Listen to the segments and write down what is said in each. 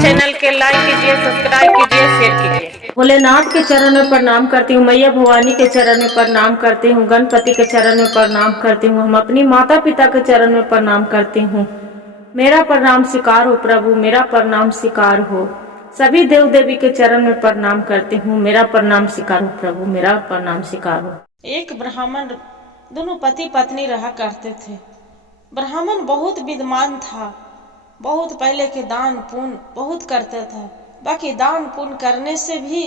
Channel के like कीजिए, subscribe कीजिए, शेयर कीजिए। भोलेनाथ के चरण में प्रणाम करती हूँ, मैया भवानी के चरण में प्रणाम करती हूँ, गणपति के चरण में प्रणाम करती हूँ, हम अपनी माता पिता के चरण में प्रणाम करती हूँ। मेरा प्रणाम स्वीकार हो प्रभु, मेरा प्रणाम स्वीकार हो। सभी देव देवी के चरण में प्रणाम करती हूँ, मेरा प्रणाम स्वीकार हो प्रभु, मेरा प्रणाम स्वीकार हो। एक ब्राह्मण दोनों पति पत्नी रहा करते थे। ब्राह्मण बहुत विद्वान था, बहुत पहले के दान पुण्य बहुत करता था। बाकी दान पुण्य करने से भी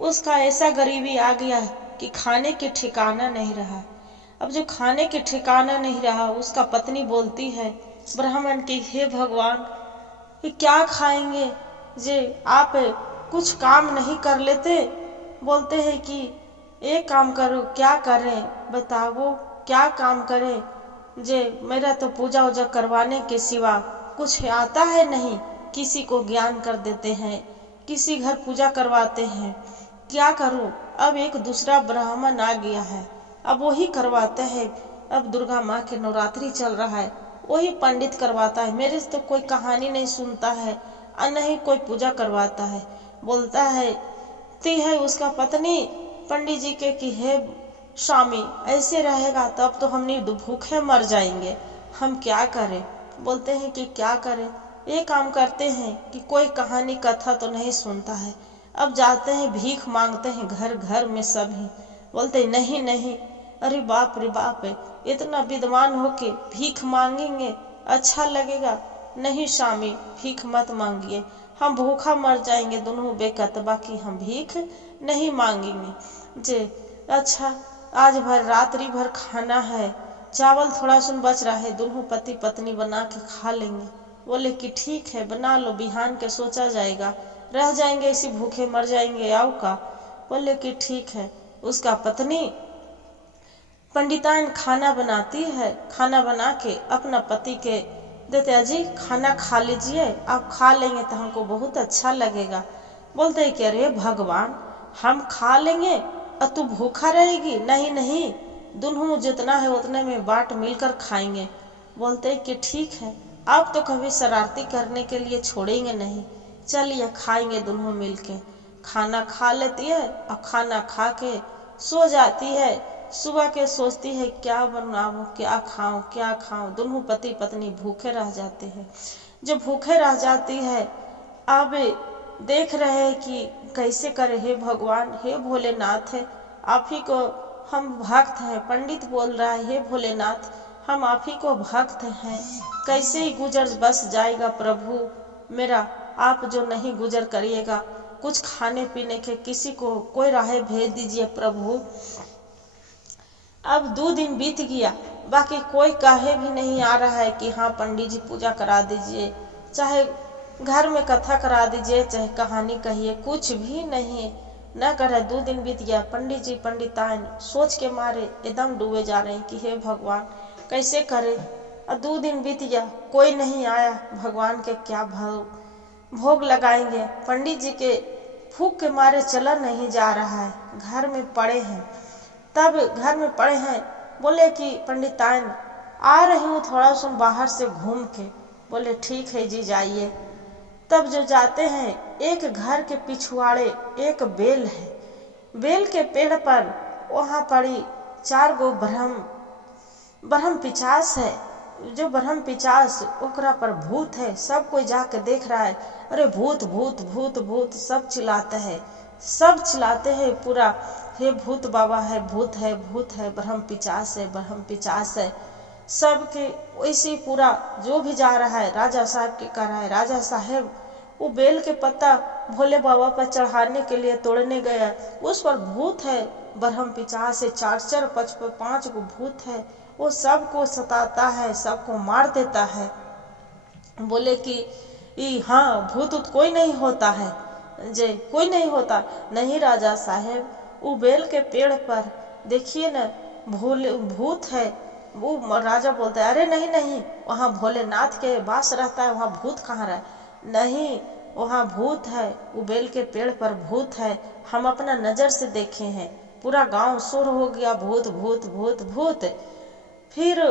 उसका ऐसा गरीबी आ गया कि खाने के ठिकाना नहीं रहा। अब जो खाने के ठिकाना नहीं रहा, उसका पत्नी बोलती है ब्राह्मण की, हे भगवान, ये क्या खाएंगे जे आप कुछ काम नहीं कर लेते। बोलते हैं कि एक काम करो, क्या करें बताओ, क्या काम करें जे मेरा तो पूजा वूजा करवाने के सिवा कुछ आता है नहीं। किसी को ज्ञान कर देते हैं, किसी घर पूजा करवाते हैं, क्या करूं। अब एक दूसरा ब्राह्मण आ गया है, अब वही करवाते हैं। अब दुर्गा माँ के नवरात्रि चल रहा है, वही पंडित करवाता है। मेरे से तो कोई कहानी नहीं सुनता है और नहीं कोई पूजा करवाता है। बोलता है ती है उसका पत्नी पंडित जी के कि हे स्वामी, ऐसे रहेगा तब तो हम नहीं भूखे मर जाएंगे, हम क्या करें। बोलते हैं कि क्या करें, ये काम करते हैं कि कोई कहानी कथा तो नहीं सुनता है। अब जाते हैं भीख मांगते हैं घर घर में सभी। बोलते नहीं नहीं, अरे बाप रे बाप, इतना विद्वान होके भीख मांगेंगे अच्छा लगेगा। नहीं स्वामी, भीख मत मांगिए, हम भूखा मर जाएंगे दोनों बेकत, बाकी हम भीख नहीं मांगेंगे। जे अच्छा, आज भर रात्रि भर खाना है, चावल थोड़ा सुन बच रहा है, दोनों पति पत्नी बना के खा लेंगे। बोले कि ठीक है बना लो, बिहान के सोचा जाएगा, रह जाएंगे इसी भूखे मर जाएंगे आओ का। बोले कि ठीक है। उसका पत्नी पंडिताइन खाना बनाती है, खाना बना के अपना पति के देते, अजी खाना खा लीजिए, आप खा लेंगे तो हमको बहुत अच्छा लगेगा। बोलते हैं कि अरे भगवान, हम खा लेंगे और तू भूखा रहेगी। नहीं नहीं, दोनों जितना है उतने में बांट मिलकर खाएंगे। बोलते हैं कि ठीक है, आप तो कभी शरारती करने के लिए छोड़ेंगे नहीं, चलिए खाएंगे दोनों मिलके। खाना खा लेती है और खाना खा के सो जाती है। सुबह के सोचती है क्या बनाऊं, क्या खाऊं, क्या खाऊं। दोनों पति पत्नी भूखे रह जाते हैं। जब भूखे रह जाती है, अब देख रहे हैं कि कैसे करे। हे भगवान, हे भोलेनाथ, है आप ही को हम भक्त हैं। पंडित बोल रहा है हे भोलेनाथ, हम आप ही को भक्त हैं, कैसे ही गुजर बस जाएगा प्रभु मेरा, आप जो नहीं गुजर करिएगा, कुछ खाने पीने के किसी को कोई राह भेज दीजिए प्रभु। अब 2 दिन बीत गया, बाकी कोई कहे भी नहीं आ रहा है कि हाँ पंडित जी पूजा करा दीजिए, चाहे घर में कथा करा दीजिए, चाहे कहानी कहिए, कुछ भी नहीं न करे। 2 दिन बीत गया, पंडित जी पंडिताइन सोच के मारे एकदम डूबे जा रहे हैं कि हे भगवान कैसे करे। और 2 दिन बीत गया, कोई नहीं आया। भगवान के क्या भोग लगाएंगे। पंडित जी के भूख के मारे चला नहीं जा रहा है, घर में पड़े हैं। तब घर में पड़े हैं, बोले कि पंडिताइन आ रही हूँ थोड़ा सा बाहर से घूम के। बोले ठीक है जी जाइए। तब जो जाते हैं, एक घर के पिछवाड़े एक बेल है, बेल के पेड़ पर वहाँ पड़ी 4 गो ब्रह्म पिचास है। जो ब्रह्म पिचास ओकरा पर भूत है, सब कोई जाके देख रहा है। अरे भूत भूत भूत भूत सब चिल्लाते हैं, सब चिल्लाते हैं पूरा, हे भूत बाबा है, भूत है, भूत है, ब्रह्म पिचास है, ब्रह्म पिचास है। सबके वैसे पूरा जो भी जा रहा है राजा साहब के कह रहा है। राजा साहब वो बेल के पत्ता भोले बाबा पर चढ़ाने के लिए तोड़ने गया, उस पर भूत है, ब्रह्म पिचास है, 4 5 गो भूत है, वो सबको सताता है, सबको मार देता है। बोले कि हाँ भूत कोई नहीं होता है जे, कोई नहीं होता। नहीं राजा साहब, वो बेल के पेड़ पर देखिए न भूत है। वो राजा बोलता है अरे नहीं नहीं, वहाँ भोलेनाथ के वास रहता है, वहाँ भूत कहाँ रहा। नहीं, वहाँ भूत है, वो बेल के पेड़ पर भूत है, हम अपना नजर से देखे हैं। पूरा गांव शोर हो गया, भूत भूत भूत भूत। फिर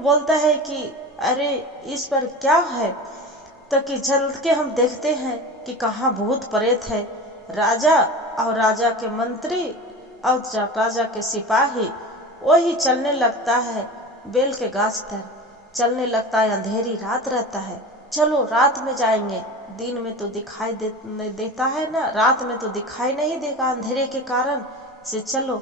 बोलता है कि अरे इस पर क्या है, तो कि जल्द के हम देखते हैं कि कहाँ भूत प्रेत है। राजा और राजा के मंत्री और राजा के सिपाही वही चलने लगता है बेल के गाछ तर, चलने लगता है। अंधेरी रात रहता है, चलो रात में जाएंगे, दिन में तो दिखाई देता है ना, रात में तो दिखाई नहीं देगा अंधेरे के कारण से। चलो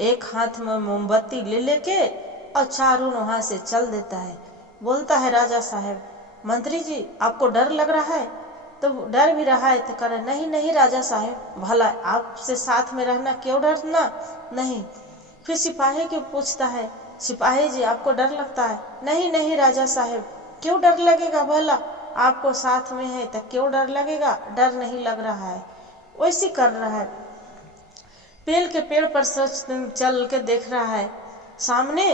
एक हाथ में मोमबत्ती ले लेके और चारों वहां से चल देता है। बोलता है राजा साहब, मंत्री जी आपको डर लग रहा है? तो डर भी रहा है तो करे, नहीं नहीं राजा साहब, भला आपसे साथ में रहना, क्यों डरना नहीं। फिर सिपाही को पूछता है, सिपाही जी आपको डर लगता है? नहीं नहीं राजा साहब, क्यों डर लगेगा, भला आपको साथ में है तो क्यों डर लगेगा, डर नहीं लग रहा है। वैसे कर रहा है, बेल के पेड़ पर सच चल के देख रहा है। सामने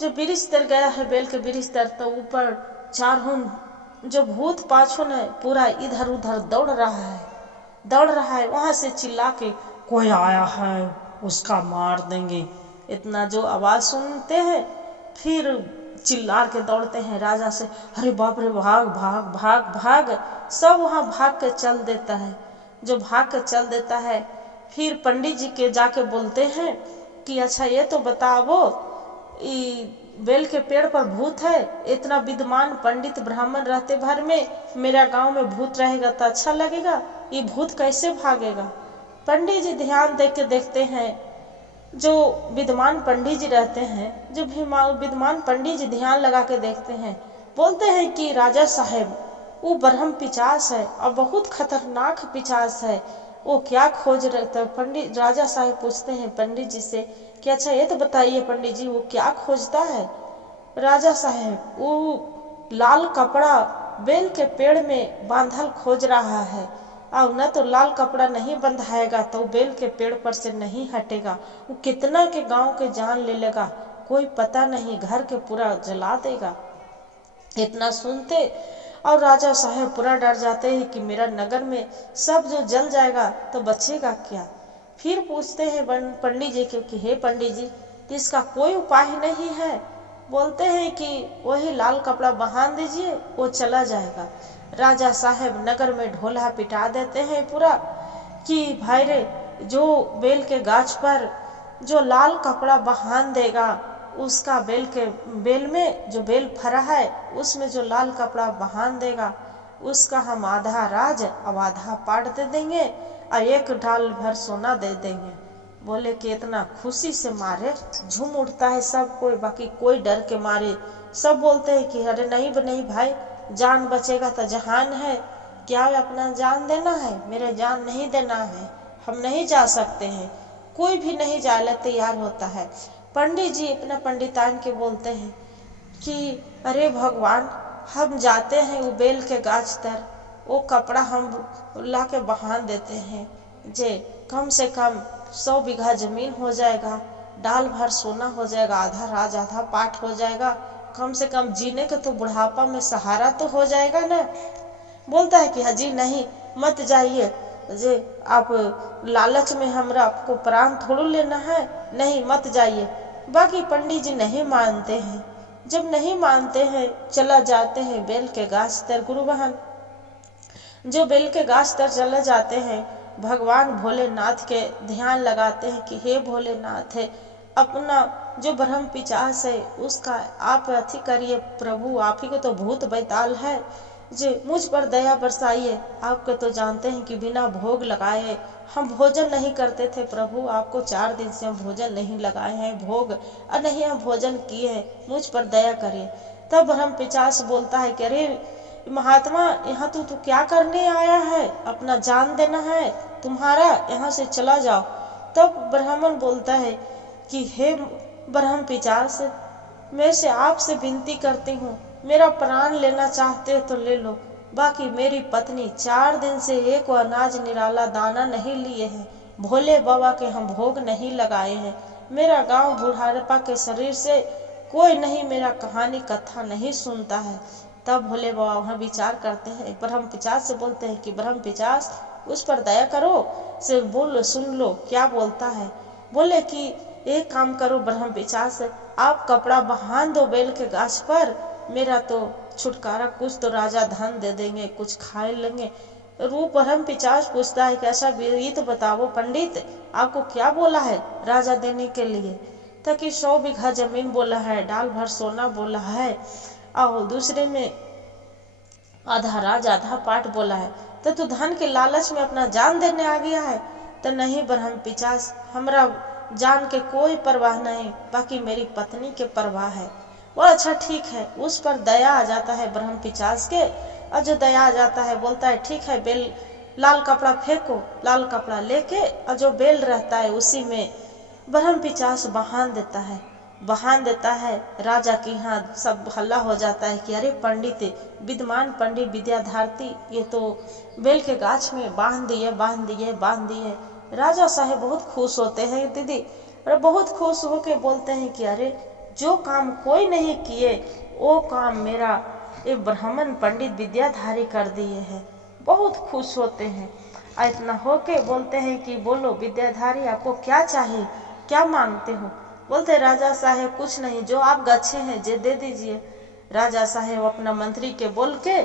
जो वृक्ष तर गया है, बेल के वृक्ष तर, तो ऊपर चारों जो भूत पाछुन है पूरा इधर उधर दौड़ रहा है। वहां से चिल्ला के, कोई आया है उसका मार देंगे, इतना जो आवाज सुनते हैं, फिर चिल्ला के दौड़ते हैं राजा से, अरे बाप रे, भाग भाग भाग भाग। सब वहां भाग के चल देता है। जो भाग के चल देता है, फिर पंडित जी के जाके बोलते हैं कि अच्छा ये तो बताओ, बेल के पेड़ पर भूत है, इतना विद्वान पंडित ब्राह्मण रहते भर में मेरा गांव में भूत रहेगा तो अच्छा लगेगा, ये भूत कैसे भागेगा। पंडित जी ध्यान दे के देखते हैं, जो विद्वान पंडित जी रहते हैं, जो विद्वान पंडित जी ध्यान लगा के देखते हैं, बोलते हैं कि राजा साहब वो ब्रह्म पिचास है और बहुत खतरनाक पिचास है, वो क्या खोज रहे थे। पंडित राजा साहब पूछते हैं पंडित जी से कि अच्छा ये तो बताइए पंडित जी वो क्या खोजता है। राजा साहब वो लाल कपड़ा बेल के पेड़ में बांधल खोज रहा है, और न तो लाल कपड़ा नहीं बंधाएगा तो बेल के पेड़ पर से नहीं हटेगा। वो कितना के गांव के जान ले लेगा, कोई पता नहीं, घर के पूरा जला देगा। इतना सुनते और राजा साहब पूरा डर जाते हैं कि मेरा नगर में सब जो जल जाएगा तो बचेगा क्या। फिर पूछते हैं पंडित जी कि हे पंडित जी, इसका कोई उपाय नहीं है। बोलते हैं कि वही लाल कपड़ा बांध दीजिए, वो चला जाएगा। राजा साहब नगर में ढोला पिटा देते हैं पूरा कि भाई रे, जो बेल के गाछ पर जो लाल कपड़ा बांध देगा, उसका बेल में जो बेल फरा है उसमें जो लाल कपड़ा बांध देगा, उसका हम आधा राज अब आधा पाट दे देंगे और एक डाल भर सोना दे देंगे। बोले कि इतना खुशी से मारे झूम उठता है सब कोई, बाकी कोई डर के मारे सब बोलते हैं कि अरे नहीं नहीं भाई, जान बचेगा तो जहान है, क्या अपना जान देना है, मेरे जान नहीं देना है, हम नहीं जा सकते हैं। कोई भी नहीं जाने तैयार होता है। पंडित जी अपना पंडितान के बोलते हैं कि अरे भगवान, हम जाते हैं वो बेल के गाछ तर, वो कपड़ा हम ला के बांध देते हैं, जे कम से कम 100 बीघा जमीन हो जाएगा, डाल भर सोना हो जाएगा, आधा राज आधा पाठ हो जाएगा, कम से कम जीने के तो बुढ़ापा में सहारा तो हो जाएगा ना। बोलता है कि हाजी नहीं, मत जाइए, जे आप लालच में हमरा आपको प्राण थोड़ो लेना है, नहीं मत जाइए। बाकी पंडित जी नहीं मानते हैं। जब नहीं मानते हैं, चला जाते हैं बेल के गाछ तर। गुरु बहन जो बेल के गाछ तर चले जाते हैं, भगवान भोलेनाथ के ध्यान लगाते हैं कि हे भोलेनाथ है, अपना जो ब्रह्म पिचास है उसका आप अथी करिए प्रभु, आप ही को तो भूत बैताल है, जे मुझ पर दया बरसाइए। आपके तो जानते हैं कि बिना भोग लगाए हम भोजन नहीं करते थे प्रभु, आपको 4 दिन से हम भोजन नहीं लगाए हैं, भोग और नहीं हम भोजन किए हैं, मुझ पर दया करिए। तब ब्रह्म पिचास बोलता है कि अरे महात्मा, यहाँ तू क्या करने आया है, अपना जान देना है तुम्हारा, यहाँ से चला जाओ। तब ब्राह्मण बोलता है कि हे ब्रह्म पिचास, मैं से आपसे विनती करती हूँ, मेरा प्राण लेना चाहते हो तो ले लो, बाकी मेरी पत्नी 4 दिन से एक अनाज निराला दाना नहीं लिए हैं, भोले बाबा के हम भोग नहीं लगाए हैं, मेरा गांव बुढ़ापा के शरीर से कोई नहीं मेरा कहानी कथा नहीं सुनता है। तब भोले बाबा वहाँ विचार करते हैं, ब्रह्म पिचास से बोलते हैं कि ब्रह्म पिचास उस पर दया करो, से बोलो सुन लो क्या बोलता है। बोले कि एक काम करो ब्रह्म पिचास, आप कपड़ा बांध दो बेल के गाछ पर मेरा तो छुटकारा, कुछ तो राजा धन दे देंगे, कुछ खाए लेंगे। रूप ब्रह्म पिशाच पूछता है कि अच्छा ये तो बताओ पंडित, आपको क्या बोला है राजा देने के लिए? ताकि 100 बीघा जमीन बोला है, डाल भर सोना बोला है, और दूसरे में आधा राज आधा पाट बोला है। तो तू धन के लालच में अपना जान देने आ गया है? तो नहीं ब्रह्म पिशाच, हमरा जान के कोई परवाह नहीं, बाकी मेरी पत्नी के परवाह है। वो अच्छा ठीक है, उस पर दया आ जाता है ब्रह्म पिशाच के, और जो दया आ जाता है बोलता है ठीक है बेल, लाल कपड़ा फेंको। लाल कपड़ा लेके और जो बेल रहता है उसी में ब्रह्म पिशाच बहान देता है। राजा के यहाँ सब हल्ला हो जाता है कि अरे पंडित, विद्वान पंडित विद्याधार्थी, ये तो बेल के गाछ में बांध दिए। राजा साहेब बहुत खुश होते हैं दीदी, और बहुत खुश होके बोलते हैं कि अरे जो काम कोई नहीं किए वो काम मेरा ये ब्राह्मण पंडित विद्याधारी कर दिए हैं। बहुत खुश होते हैं। इतना होके बोलते हैं कि बोलो विद्याधारी, आपको क्या चाहिए, क्या मांगते हो? बोलते राजा साहेब कुछ नहीं, जो आप गच्छे हैं जे दे दीजिए। राजा साहेब अपना मंत्री के बोल के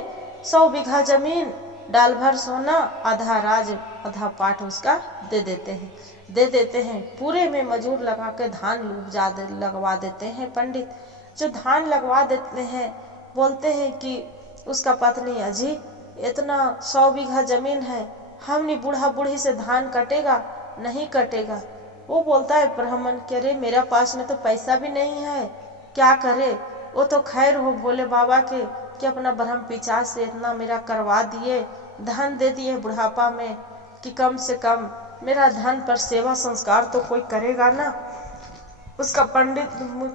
100 बीघा जमीन, डाल भर सोना, आधा राज आधा पाट उसका दे देते हैं। पूरे में मजूर लगा के धान लगवा देते हैं पंडित। जो धान लगवा देते हैं बोलते हैं कि उसका पत्नी, अजी इतना 100 बीघा जमीन है, हमने बूढ़ा बूढ़ी से धान कटेगा? नहीं कटेगा। वो बोलता है ब्राह्मण के अरे मेरा पास में तो पैसा भी नहीं है, क्या करे? वो तो खैर हो भोले बाबा के कि अपना ब्रह्म पिशाच से इतना मेरा करवा दिए, धन दे दिए बुढ़ापा में, कि कम से कम मेरा धन पर सेवा संस्कार तो कोई करेगा ना। उसका पंडित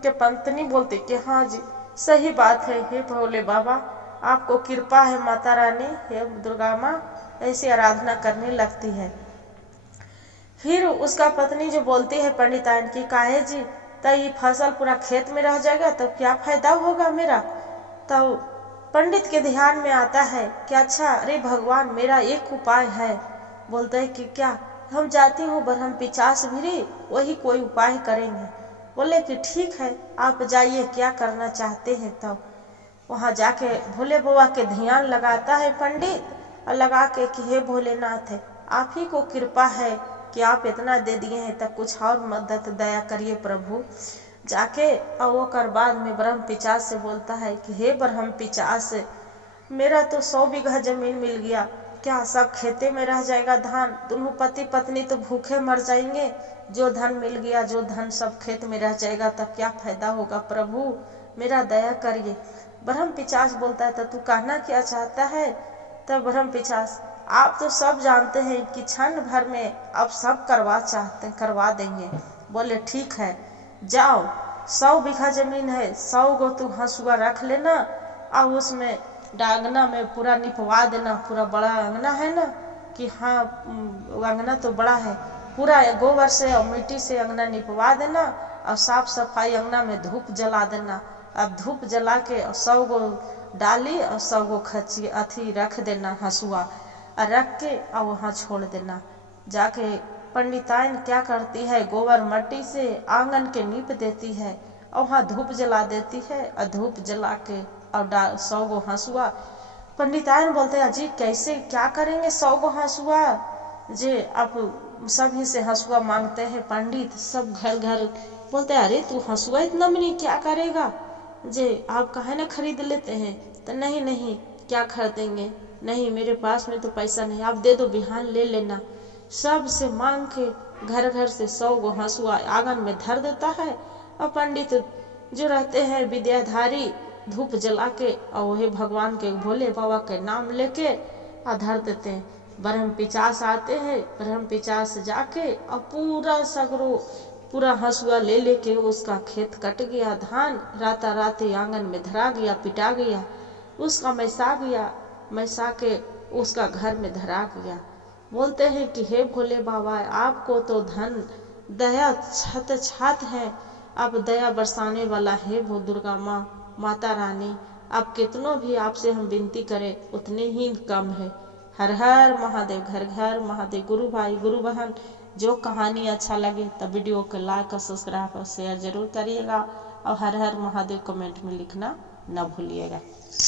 के पत्नी बोलती कि हाँ जी सही बात है, हे भोले बाबा आपको कृपा है, माता रानी हे दुर्गा माँ, ऐसी आराधना करने लगती है। फिर उसका पत्नी जो बोलती है पंडिताइन की, काहे जी तो ये फसल पूरा खेत में रह जाएगा तो क्या फायदा होगा मेरा? तो पंडित के ध्यान में आता है कि अच्छा अरे भगवान मेरा एक उपाय है। बोलते है कि क्या? हम जाती हूँ ब्रह्म पिशाच भी, वही कोई उपाय करेंगे। बोले कि ठीक है आप जाइए, क्या करना चाहते हैं? तब वहाँ जाके भोले बाबा के ध्यान लगाता है पंडित, और लगा के कि हे भोलेनाथ आप ही को कृपा है कि आप इतना दे दिए हैं, तब कुछ और मदद दया करिए प्रभु। जाके और वो कर बाद में ब्रह्म पिशाच से बोलता है कि हे ब्रह्म पिशाच, मेरा तो 100 बीघा जमीन मिल गया, क्या सब खेते में रह जाएगा धान? दोनों पति पत्नी तो भूखे मर जाएंगे। जो धन मिल गया, जो धन सब खेत में रह जाएगा, तब क्या फायदा होगा प्रभु, मेरा दया करिए। ब्रह्म पिशाच बोलता है तो तू कहना क्या चाहता है? तब ब्रह्म पिशाच, आप तो सब जानते हैं कि क्षण भर में आप सब करवा देंगे। बोले ठीक है जाओ, 100 बीघा जमीन है, 100 गो तू हंसुआ रख लेना, और उसमें डांगना में पूरा निपवा देना। पूरा बड़ा अंगना है ना, कि हाँ अंगना तो बड़ा है, पूरा गोबर से और मिट्टी से अंगना निपवा देना, और साफ सफाई अंगना में धूप जला देना। अब धूप जला के 100 गो डाली और 100 गो खची अथी रख देना, हंसुआ रख के और वहाँ छोड़ देना। जाके पंडिताइन क्या करती है, गोबर मट्टी से आंगन के नीप देती है, और वहाँ धूप जला देती है, और धूप जला के और 100 गो हंसुआ। पंडिताइन बोलते हैं अजी कैसे क्या करेंगे 100 गो हंसुआ? जे आप सभी से हंसुआ मांगते हैं पंडित, सब घर घर बोलते हैं अरे तू हंसुआ इतना में क्या करेगा, जे आप काहे ना खरीद लेते हैं? तो नहीं क्या खरीदेंगे, नहीं मेरे पास में तो पैसा नहीं, आप दे दो बिहान ले लेना। सब से मांग के घर घर से 100 गो हंसुआ आंगन में धर देता है, और पंडित जो रहते हैं विद्याधारी धूप जला के और वही भगवान के भोले बाबा के नाम लेके और धर देते हैं। ब्रह्म पिशाच आते हैं, ब्रह्म पिशाच से जाके और पूरा सगरो पूरा हंसुआ ले लेके उसका खेत कट गया, धान राताराती आंगन में धरा गया, पिटा गया, उसका मैसा के उसका घर में धरा गया। बोलते हैं कि हे भोले बाबा आपको तो धन दया छत है, आप दया बरसाने वाला है वो दुर्गा माँ माता रानी, आप कितनों भी आपसे हम विनती करें उतने ही कम है। हर हर महादेव, घर घर महादेव। गुरु भाई गुरु बहन, जो कहानी अच्छा लगे तो वीडियो को लाइक और सब्सक्राइब और शेयर जरूर करिएगा, और हर हर महादेव कमेंट में लिखना न भूलिएगा।